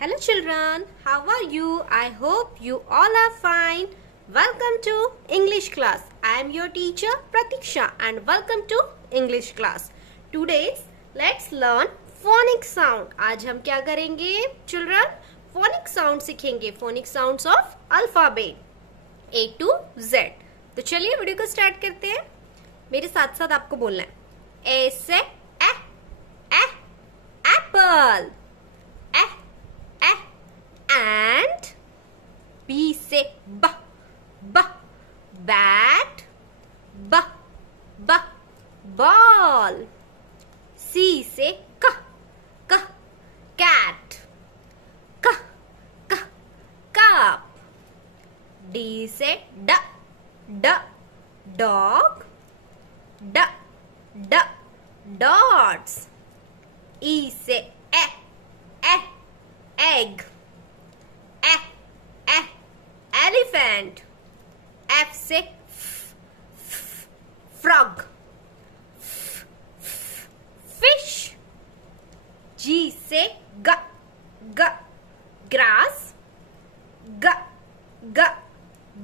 Hello children, how are you? I hope you all are fine. Welcome to English class. I am your teacher Pratiksha and welcome to English class. Today let's learn phonic sound. आज हम क्या करेंगे children? Phonic sound सीखेंगे. Phonic sounds of alphabet A to Z. तो चलिए video को start करते हैं. मेरे साथ साथ आपको बोलना है. A से apple. And B से bat. Ball. C से cat. Cup. D से dog. Dots. E से egg. Elephant. F से frog. Fish. G से grass.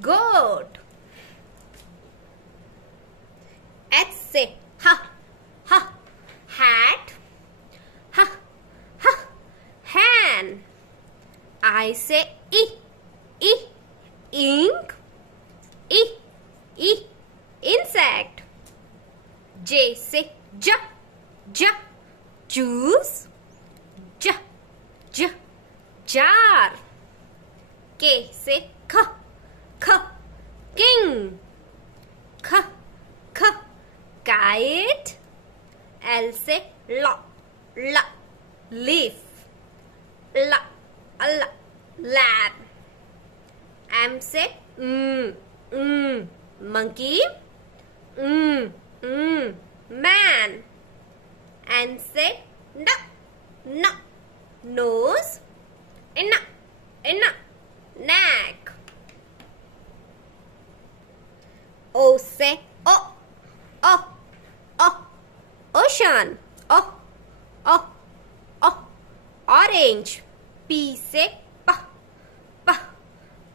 Goat. H से hat. Hen. I से ink. Insect. J से juice. Jar. K से king. Kite. L से leaf. Lab. M से monkey. Man. N से nose. Neck. O से ocean. Orange. P से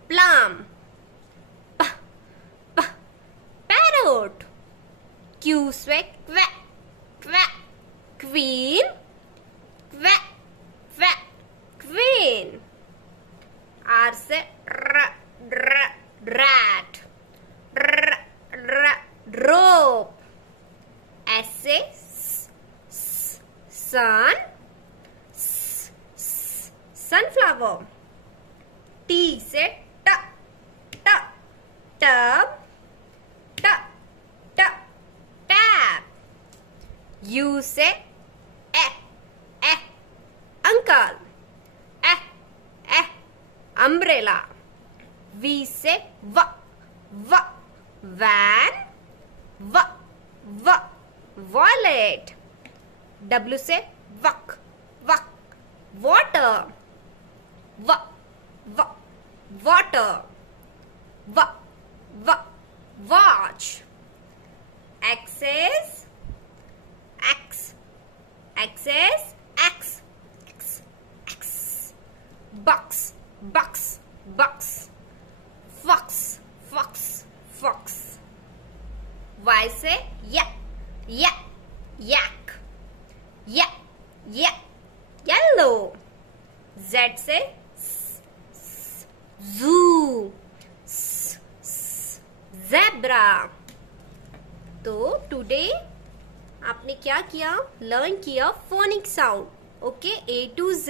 plum. Parrot. Q से queen. Queen. R से rat. Rope. S से sun. Sunflower. T से tub. Tap. U से uncle. Umbrella. V से van. Wallet. W से water. Water. Watch. X box. Fox. Y से yak. Yellow. Z से zoo. Zebra. तो टुडे आपने क्या किया? लर्न किया phonic sound. Okay, A to Z.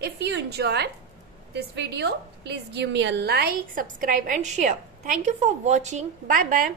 If you enjoy this video, please give me a like, subscribe and share. Thank you for watching. Bye bye.